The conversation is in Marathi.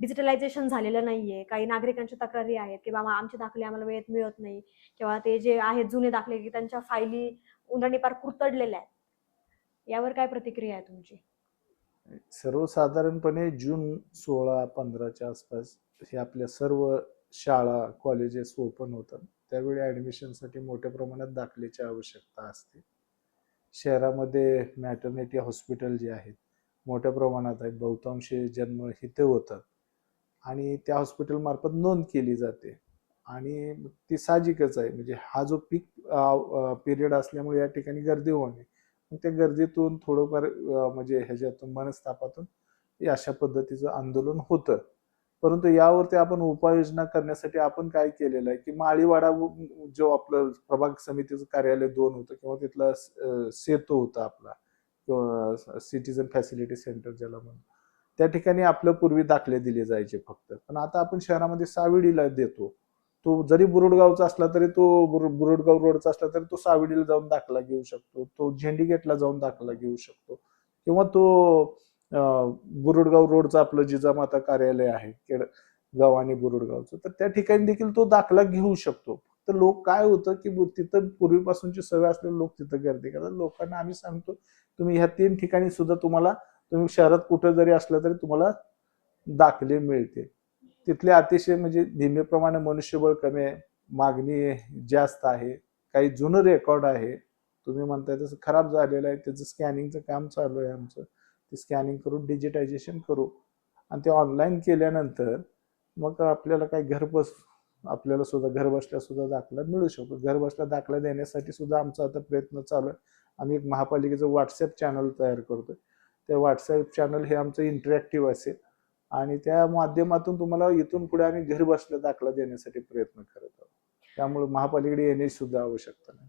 डिजिटलायझेशन झालेलं नाहीये. काही नागरिकांच्या तक्रारी आहेत की बाबा आमचे दाखले आम्हाला वेळेत मिळत नाही किंवा ते जे आहेत जुने दाखले की त्यांच्या फायली उंदरांनी पार कुरतडलेल्या आहेत. यावर काय प्रतिक्रिया आहे तुमची? सर्वसाधारणपणे जून 16-15च्या आसपास हे आपल्या सर्व शाळा कॉलेजेस ओपन होतात. त्यावेळी ॲडमिशनसाठी मोठ्या प्रमाणात दाखल्याची आवश्यकता असते. शहरामध्ये मॅटर्निटी हॉस्पिटल जे आहेत मोठ्या प्रमाणात आहेत. बहुतांशी जन्म इथे होतात आणि त्या हॉस्पिटल मार्फत नोंद केली जाते आणि ती साहजिकच आहे. म्हणजे हा जो पीक पिरियड असल्यामुळे या ठिकाणी गर्दी होणे, त्या गर्दीतून थोडंफार म्हणजे ह्याच्यातून मनस्तापातून अशा पद्धतीचं आंदोलन होतं. परंतु यावरती आपण उपाययोजना करण्यासाठी आपण काय केलेलं आहे की माळीवाडा जो आपलं प्रभाग समितीचं कार्यालय 2 होतं किंवा तिथला सेतू होता आपला किंवा सिटीजन फॅसिलिटी सेंटर ज्याला म्हणतो, त्या ठिकाणी आपलं पूर्वी दाखले दिले जायचे फक्त. पण आता आपण शहरामध्ये साविडीला देतो. तो जरी बुरुडगावचा असला तरी तो बुरुडगाव रोडचा असला तरी तो साविडीला जाऊन दाखला घेऊ शकतो. तो झेंडीगेटला जाऊन दाखला घेऊ शकतो किंवा तो बुरुडगाव रोडचं आपलं जिजामाता कार्यालय आहे केडगाव आणि बुरुडगावचं, तर त्या ठिकाणी देखील तो दाखला घेऊ शकतो. तर लोक काय होतं की तिथं पूर्वीपासूनची सवय असलेले लोक तिथं गर्दी करतात. लोकांना आम्ही सांगतो तुम्ही ह्या 3 ठिकाणी सुद्धा तुम्ही शहरात कुठं जरी असलं तरी तुम्हाला दाखले मिळते. तिथले अतिशय म्हणजे नेहमीप्रमाणे मनुष्यबळ कमी आहे, मागणी जास्त आहे. काही जुनं रेकॉर्ड आहे, तुम्ही म्हणताय तसं खराब झालेलं आहे, त्याचं स्कॅनिंगचं काम चालू आहे आमचं. ते स्कॅनिंग करून डिजिटायझेशन करू आणि ते ऑनलाईन केल्यानंतर मग आपल्याला काही आपल्याला सुद्धा घर बसल्या सुद्धा दाखला मिळू शकतो. घर बसल्या दाखला देण्यासाठी सुद्धा आमचा आता प्रयत्न चालू आहे. आम्ही एक महापालिकेचं व्हॉट्सअप चॅनल तयार करतोय. ते व्हॉट्सअप चॅनल हे आमचं इंटरॅक्टिव्ह असेल आणि त्या माध्यमातून तुम्हाला इथून पुढे आम्ही घर बसल्या दाखला देण्यासाठी प्रयत्न करत आहोत. त्यामुळे महापालिकेकडे येण्याची सुद्धा आवश्यकता नाही.